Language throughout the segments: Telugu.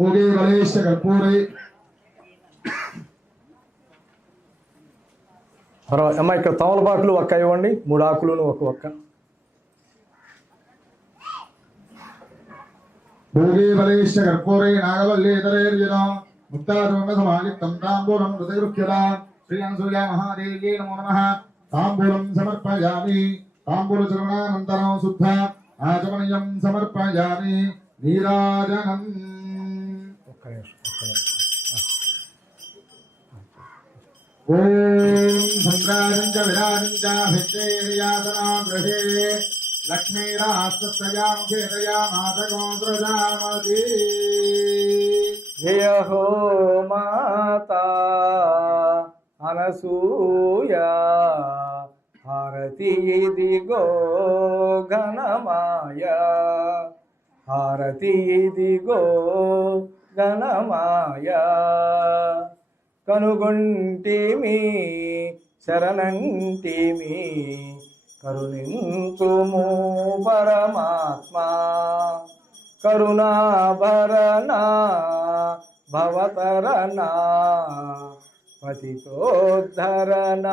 పూగే బలేశ కర్పూరై. తర్వాత అమ్మ ఇక్కడ తమలపాకులు ఒక్క ఇవ్వండి. మూడు ఆకులను ఒక ఒక్క. భోగే కర్పూరై ముక్తారోమ తాంబూలం శ్రీ అనసూయ మహాదేవ్యై నమో నమః. తాంబూలం సమర్పయామి. తాంబూల చరణానంతరం శుద్ధ. ఆచమనీయం సమర్పయామి. నీరాజనం ఒక్క నిమిషం ఒక్క నిమిషం ఓం సంగ్రారం చ విరాజం చ భిక్షేర్యాతనా గృహే లక్ష్మీరాస్తయాముఖేతయా మాతకో దృజామతి జయ హో మాతా అనసూయ హారతి ఇదిగో ఘనమాయ కనుగొంటిమి శరణంటిమి కరుణించుము పరమాత్మా. కరుణాభరణ భవతరణ పతితోద్ధరణ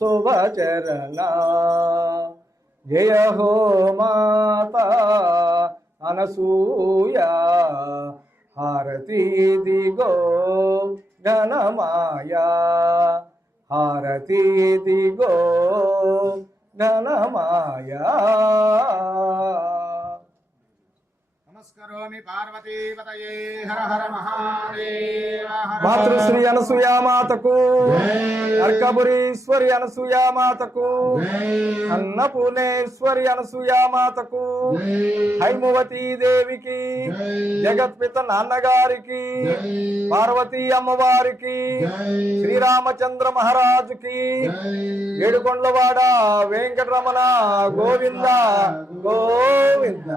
శుభచరణ. జయ హో మాత అనసూయా. హారతి దిగో ఘనమాయ. హారతి దిగో ఘనమాయ నమస్కరోమి పార్వతీపతయే హర హర మహాదేవ హర మాతృశ్రీ అనసూయామాతకు. అర్కపురీశ్వరి అనసూయామాతకు. అన్నపూర్ణేశ్వరి అనసూయామాతకు. హైమవతీ దేవికి. జగత్పిత నాన్నగారికి. పార్వతీ అమ్మవారికి. శ్రీరామచంద్ర మహారాజుకి. ఏడుకొండలవాడ వెంకటరమణ గోవింద గోవింద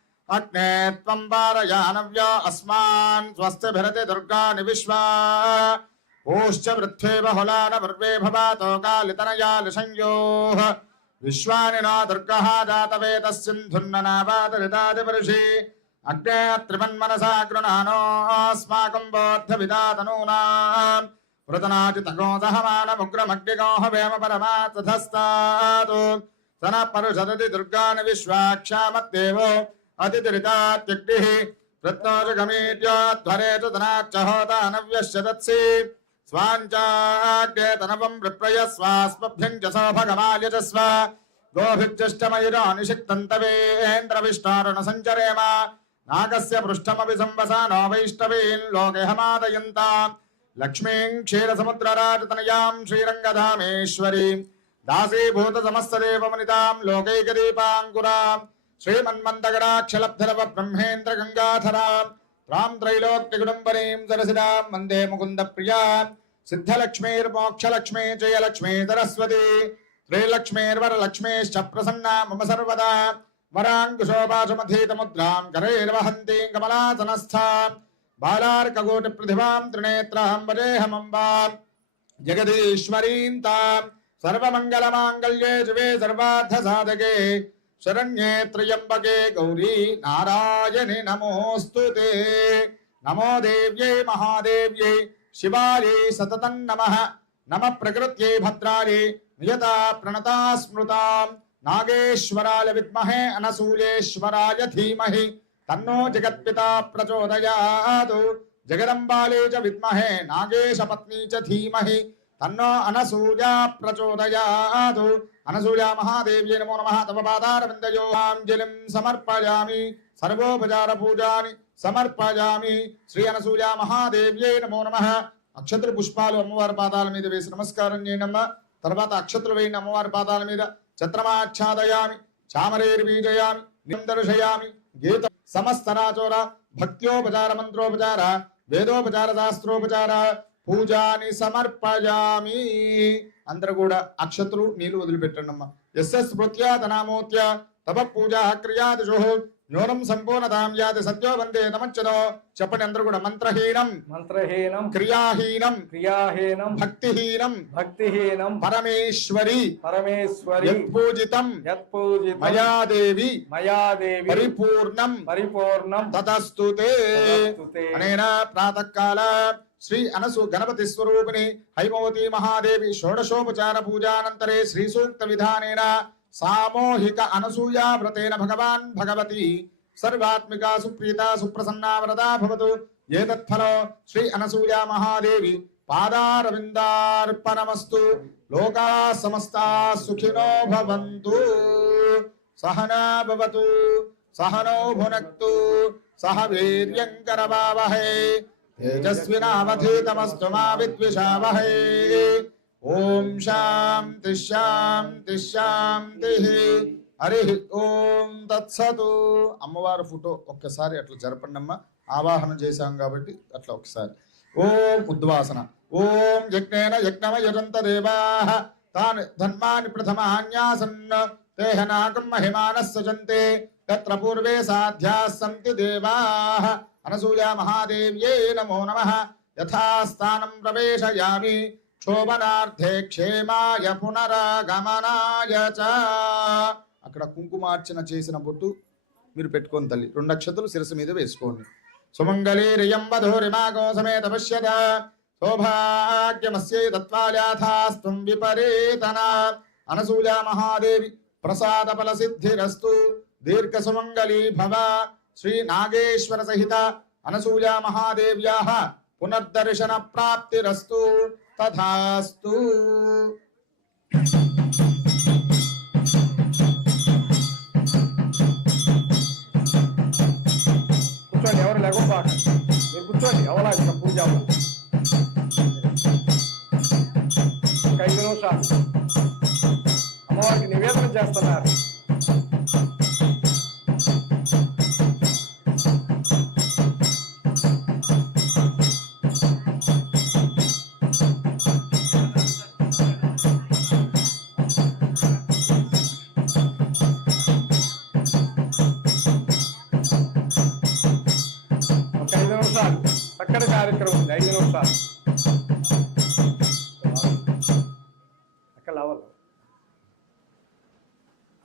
अग्ने त्वं वारयानव्या अस्मान्। स्वस्तिभिरति दुर्गानि विश्वा ओश्च वृद्धे बहुलान पर्वे भवातो कालितनया लिसंयोः। विश्वानि न दुर्गः दातवेदस्सिन्धुन्ननावादरितादिपरुषि अग्ने त्रिमन्मनसा गृणानोऽस्माकं बोद्धविदातनूनाम् वृतनाचितकोदहमानमुग्रमग्निगोह वेम परमात्तधस्तात् स न परुषदति दुर्गान् विश्वाक्षामद्देवो अतिरितात्यग्निः रत्नोजगमीड्योध्वरे च धनाच्च होतानव्यश्च दत्सि स्वाञ्चाग्ने तनवं विप्रय स्वास्मभ्यं च सौभगमाल्य च स्व गोभिर्जष्टमयुरो निषिक्तन्तवेन्द्रविष्टारुण सञ्चरेम नागस्य पृष्ठमपि संवसानो वैष्णवीन् लोके हमादयन्ताम् लक्ष्मीं क्षीरसमुद्रराजतनयां श्रीरङ्गधामेश्वरीं दासीभूतसमस्तदेवमनितां लोकैकदीपाङ्कुराम् श्रीमन्मन्दगडाक्षलब्धरव ब्रह्मेन्द्र गङ्गाधराम् त्वां त्रैलोक्यकुटुम्बरीं सरसिदां वंदे मुकुन्दप्रियाँ सिद्धलक्ष्मीर्मोक्षलक्ष्मी जयलक्ष्मी सरस्वती श्रीलक्ष्मीर्वरलक्ष्मीश्च प्रसन्ना मम सर्वदा शरण्ये त्र्यम्बके गौरी नारायणि नमोऽस्तु ते। नमो देव्यै, महादेव्यै, शिवायै सततं नमः। नमः प्रकृत्यै भद्रायै, नियता प्रणता स्मृतां। नागेश्वराय विद्महे, अनसूयेश्वराय धीमहि। तन्नो जगत्पिता प्रचोदयात्। जगदम्बाले च विद्महे, नागेशपत्नी च धीमहि। తన్నో అనసూయ ప్రచోదయాదు అనసూయ మహాదేవ్య నమో నమ. తమ పాదారవిందోహాంజలి సమర్పయామి. సర్వోపచార పూజాని సమర్పయామి. శ్రీ అనసూయ మహాదేవ్య నమో నమ. అక్షత్ర పుష్పాలు అమ్మవారి పాదాల మీద వేసి నమస్కారం చేయనమ్మ తర్వాత అక్షత్రులు వేయిన అమ్మవారి పాదాల మీద. చంద్రమాచ్ఛాదయామి చామరేరు బీజయామి. నిందర్శయామి గీత సమస్తరాచోర భక్త్యోపచార మంత్రోపచార. వేదోపచార శాస్త్రోపచార. పూజాని సమర్పయామి. అందరూ కూడా అక్షతులు నీళ్ళు వదిలిపెట్టండి అమ్మా. ఎస్ఎస్ స్మృత్యా ధనామూర్త్య తప పూజా క్రియాదిషు న్యూనం సంపూర్ణతాం యాది సత్యో వందే నమచ్చదో చెప్పండి అందరూ కూడా. మంత్రహీనం మంత్రహీనం క్రియాహీనం క్రియాహీనం భక్తిహీనం భక్తిహీనం పరమేశ్వరి పరమేశ్వరి యత్పూజితం యత్పూజితం మయాదేవి మయాదేవి పరిపూర్ణం పరిపూర్ణం తతస్తుతే. అనేన ప్రాతకాల శ్రీ అనసు గణపతి స్వరూపిణి హైమవతి మహాదేవి షోడశోపచార పూజానంతరే శ్రీ సూక్త విధానేన సామూహిక అనసూయా వ్రతేన భగవాన్ భగవతి సర్వాత్మికా సుప్రీత సుప్రసన్నా వ్రతా భవతు ఏతత్ఫలో శ్రీ అనసూయా మహాదేవి పాదారవిందార్పణమస్తు లోకా సమస్తా సుఖినో భవంతు సహనా భవతు సహనో భునక్తు సహ వీర్యంకరవావహై తేజస్వినావధీతమస్తు మా విద్విషావహై ఓం శాంతి శాంతి శాంతి హరి ఓం తత్సతు అమ్మవారి ఫోటో ఒక్కసారి అట్లా జరపండమ్మా. ఆవాహనం చేశాం కాబట్టి అట్లా ఒకసారి ఓం ఉద్వాసన. ఓం యజ్ఞేన యజ్ఞమ యజంత దేవా తాని ధర్మాని ప్రథమాన్యాసన్. తేహనాకం మహిమానస్ సజంతే తత్ర పూర్వే సాధ్యాः సంతి దేవాः అనసూయ మహాదేవ్యే నమో నమః యథాస్థానం ప్రవేశయామి క్షోభనార్థే క్షేమాయ పునరాగమనాయ చ అక్కడ కుంకుమార్చన చేసిన బొట్టు మీరు పెట్టుకొని తల్లి. రెండు నక్షత్రాలు శిరసు మీద వేసుకోండి. సుమంగళీరియం వధూరిమాగో సమేత తపశ్యత సౌభాగ్యమస్యై తత్వాయాథాస్త్వం విపరీతన. అనసూయ మహాదేవి ప్రసాద ఫల సిద్ధిరస్తు దీర్ఘ సుమంగళీ భవ శ్రీ నాగేశ్వర సహిత అనసూయ మహాదేవ్యా పునర్దర్శన ప్రాప్తిరస్తు తథాస్తు. కూర్చోండి ఎవరు లేకపోక మీరు కూర్చోండి ఎవరా ఇంకా పూజ ఒక ఐదు నిమిషాలు. అమ్మవారికి నివేదన చేస్తున్నారు.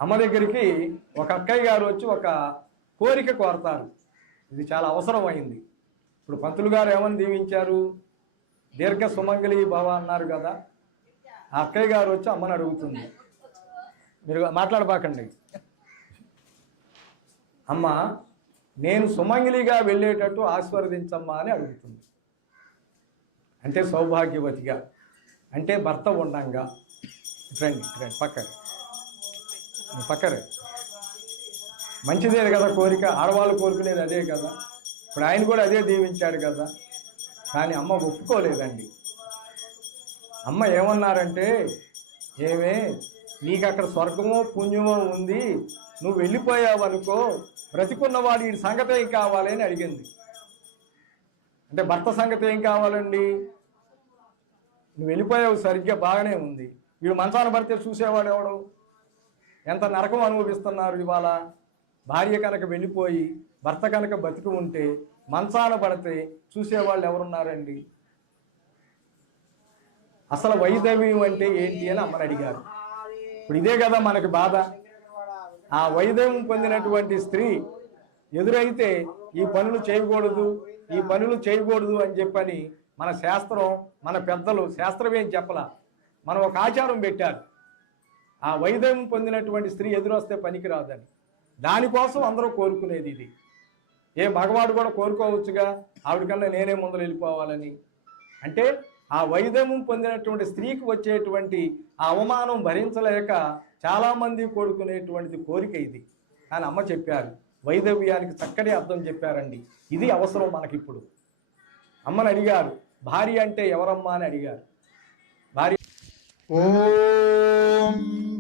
అమ్మ దగ్గరికి ఒక అక్కయ్య గారు వచ్చి ఒక కోరిక కోరతారు. ఇది చాలా అవసరమైంది. ఇప్పుడు పంతులు గారు ఏమని దీవించారు? దీర్ఘ సుమంగళి భవ అన్నారు కదా. ఆ అక్కయ్య గారు వచ్చి అమ్మని అడుగుతుంది. మీరు మాట్లాడబాకండి. అమ్మ నేను సుమంగిలిగా వెళ్ళేటట్టు ఆశీర్వదించమ్మా అని అడుగుతుంది. అంటే సౌభాగ్యవతిగా. అంటే భర్త ఉండంగా. ఫ్రెండ్ ఫ్రెండ్ పక్కకి. పక్కరే మంచిదే కదా కోరిక ఆడవాళ్ళు కోరుకునేది అదే కదా. ఇప్పుడు ఆయన కూడా అదే దీవించాడు కదా. కానీ అమ్మ ఒప్పుకోలేదండి. అమ్మ ఏమన్నారంటే ఏమే నీకు అక్కడ స్వర్గమో పుణ్యమో ఉంది. నువ్వు వెళ్ళిపోయావనుకో బ్రతికున్నవాడు ఈ సంగతి ఏం కావాలని అడిగింది. అంటే భర్త సంగతి ఏం కావాలండి? నువ్వు వెళ్ళిపోయావు సరిగ్గా బాగానే ఉంది. వీడు మంచాన పడితే చూసేవాడు ఎవడు? ఎంత నరకం అనుభవిస్తున్నారు ఇవాళ? భార్య కనుక వెళ్ళిపోయి భర్త కనుక బతికి ఉంటే మంచాన పడితే చూసేవాళ్ళు ఎవరున్నారండి? అసలు వైదవ్యం అంటే ఏంటి అని అమ్మని అడిగారు. ఇప్పుడు ఇదే కదా మనకి బాధ. ఆ వైదవ్యం పొందినటువంటి స్త్రీ ఎదురైతే ఈ పనులు చేయకూడదు ఈ పనులు చేయకూడదు అని చెప్పని మన శాస్త్రం మన పెద్దలు శాస్త్రం ఏం చెప్పలా? మనం ఒక ఆచారం పెట్టారు ఆ వైద్యం పొందినటువంటి స్త్రీ ఎదురొస్తే పనికిరాదని దానికోసం అందరూ కోరుకునేది ఇది. ఏ మగవాడు కూడా కోరుకోవచ్చుగా? ఆవిడకన్నా నేనే ముందర వెళ్ళిపోవాలని. అంటే ఆ వైద్యం పొందినటువంటి స్త్రీకి వచ్చేటువంటి ఆ అవమానం భరించలేక చాలామంది కోరుకునేటువంటి కోరిక ఇది. అని అమ్మ చెప్పారు వైదవ్యానికి చక్కటి అర్థం చెప్పారండి. ఇది అవసరం మనకిప్పుడు. అమ్మని అడిగారు భార్య అంటే ఎవరమ్మా? అని అడిగారు. భార్య ॐ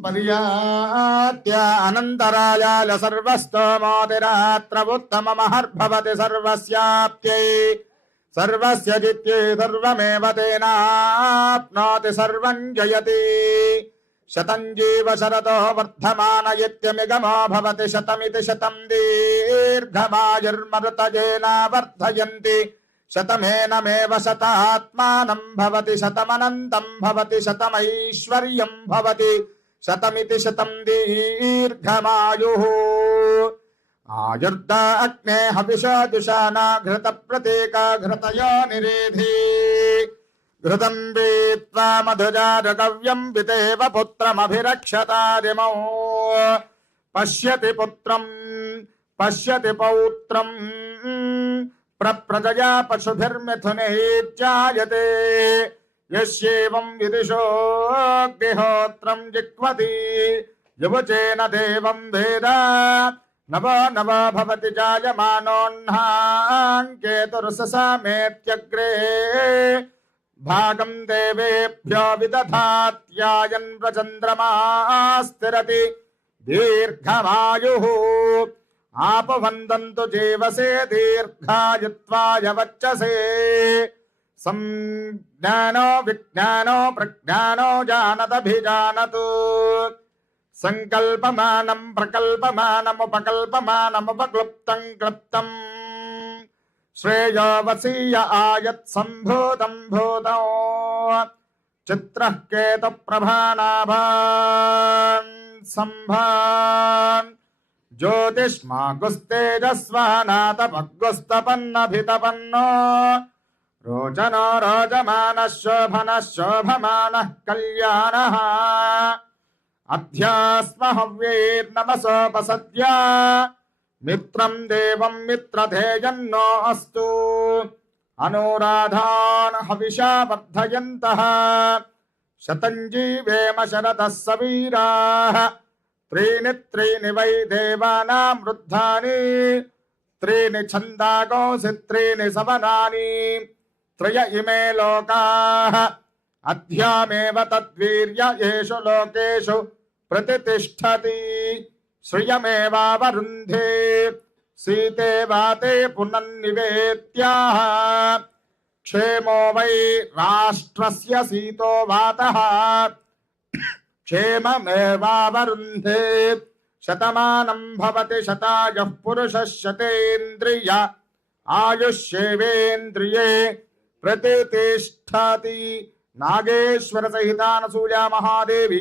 पर्यात्यानन्दराजाल सर्वस्तमोतिरात्रवुत्तममहर्भवति सर्वस्याप्त्यै, सर्वस्य जित्यै सर्वमेव तेनाप्नोति सर्वं जयति। शतं जीव शरतो वर्धमान इत्यमिगमो भवति, शतमिति शतं वर्धयन्ति। शतमेनमेव शतात्मानं भवति, शतमनन्तं भवति, शतमैश्वर्यं भवति, शतमिति शतं दीर्घमायुः। आयुर्दा अग्ने हविषा दुशाना घृतप्रतीका घृतयो निरेधि। घृतं वीत्वा मधुजारगव्यं विदेव पुत्रमभिरक्षतारिमौ पश्यति पुत्रं, पश्यति पौत्रम्। प्रजया पशुभिर्मिथुनैर्जायते यस्येवं विदिशोऽग्निहोत्रं जिक्वति युवचेन देवं भेद। नव नव भवति जायमानोऽह्नाङ्केतुर्ससामेत्यग्रे भागं देवेभ्यो विदधात्यायन् प्रचन्द्रमा स्थिरति। दीर्घमायुः ఆపవందంతు జీవసే దీర్ఘాయుత్వాయ వచ్చసే సంజ్ఞానో విజ్ఞానో ప్రజ్ఞానో జానదభిజానతు. సంకల్పమానం ప్రకల్పమానముపకల్పమానముపక్లుప్తం క్లుప్తం. శ్రేయోవసీయ ఆయత్ సంభూతం భూతో. చిత్ర కేతు ప్రభానాభాన్ సంభాన్ ज्योतिष्मागुस्तेजस्वानातपग्गुस्तपन्नभितपन्नो रोचनो रोचमानः शोभनः शोभमानः कल्याणः। अध्यास्महव्यैर्नमसोपसद्या। मित्रम् देवम् मित्रधेयन्नो अस्तु। अनुराधान् हविषा वर्धयन्तः शतञ्जीवेम शरदः सवीराः। त्रीणि त्रीणि वै देवानां वृद्धानि त्रीणि छन्दागोऽसि त्रीणि सवनानि त्रय इमे लोकाः अध्यामेव तद्वीर्य येषु लोकेषु प्रतितिष्ठति श्रियमेवावरुन्धे सीते वाते पुनन्निवेत्याः क्षेमो वै राष्ट्रस्य सीतो वातः क्षेममेवावरुन्धे शतमानं भवति शतायः पुरुषः शतेन्द्रिय आयुष्येवेन्द्रिये प्रतितिष्ठति नागेश्वर सहितानसूया महादेवी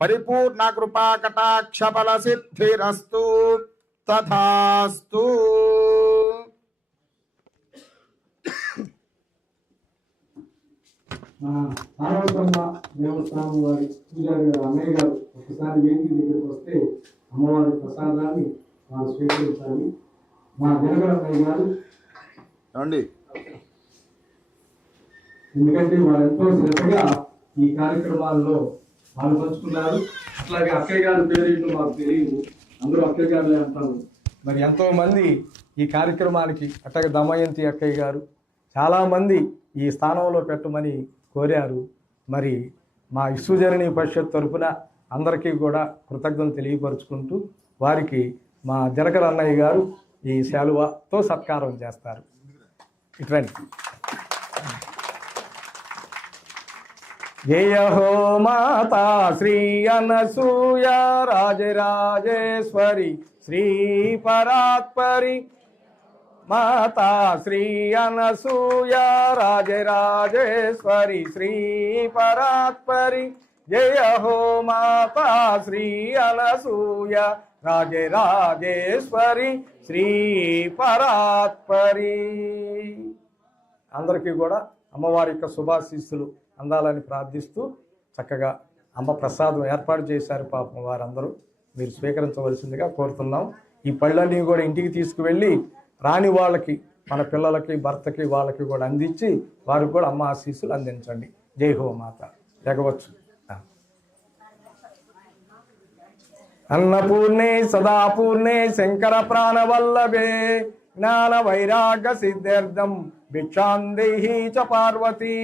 परिपूर्ण कृपा कटाक्ष फल सिद्धिरस्तु तथास्तु మన పార్వతమ్మ దేవస్థానం వారి పూజారి గారు అన్నయ్య గారు ఒకసారి వేదిక దగ్గరికి వస్తే అమ్మవారి ప్రసాదాన్ని వారు స్వీకరించాలి. మా జనగల అన్నయ్య గారు. ఎందుకంటే వారు ఎంతో శ్రద్ధగా ఈ కార్యక్రమాల్లో పాల్పంచుకున్నారు. అట్లాగే అక్కయ్య గారి పేరు మాకు తెలియదు. అందరూ అక్కయ్య గారులే అంటారు. మరి ఎంతో మంది ఈ కార్యక్రమానికి అట్లాగే దమయంతి అక్కయ్య గారు. చాలామంది ఈ స్థానంలో పెట్టమని కోరారు. మరి మా విశ్వజనని పరిషత్ తరపున అందరికీ కూడా కృతజ్ఞతలు తెలియపరుచుకుంటూ వారికి మా జనకర అన్నయ్య గారు ఈ శాలువతో సత్కారం చేస్తారు. ఇటువంటి జయ హో మాతా శ్రీ అనసూయ రాజరాజేశ్వరి శ్రీ పరాత్పరి మాతా శ్రీ అనసూయ రాజరాజేశ్వరి శ్రీ పరాత్పరి. జయ హో మాతా శ్రీ అనసూయ రాజరాజేశ్వరి శ్రీ పరాత్పరి. అందరికీ కూడా అమ్మవారి యొక్క శుభాశీస్సులు అందాలని ప్రార్థిస్తూ చక్కగా అమ్మ ప్రసాదం ఏర్పాటు చేశారు పాపం వారందరూ. మీరు స్వీకరించవలసిందిగా కోరుతున్నాం. ఈ పళ్ళన్నీ కూడా ఇంటికి తీసుకువెళ్ళి రాని వాళ్ళకి మన పిల్లలకి భర్తకి వాళ్ళకి కూడా అందించి వారికి కూడా అమ్మ ఆశీస్సులు అందించండి. జై హో మాత. ఎగవచ్చు అన్నపూర్ణే సదాపూర్ణే శంకర ప్రాణవల్లభే జ్ఞాన వైరాగ సిద్ధార్థం భిక్షాందేహి చ పార్వతీ.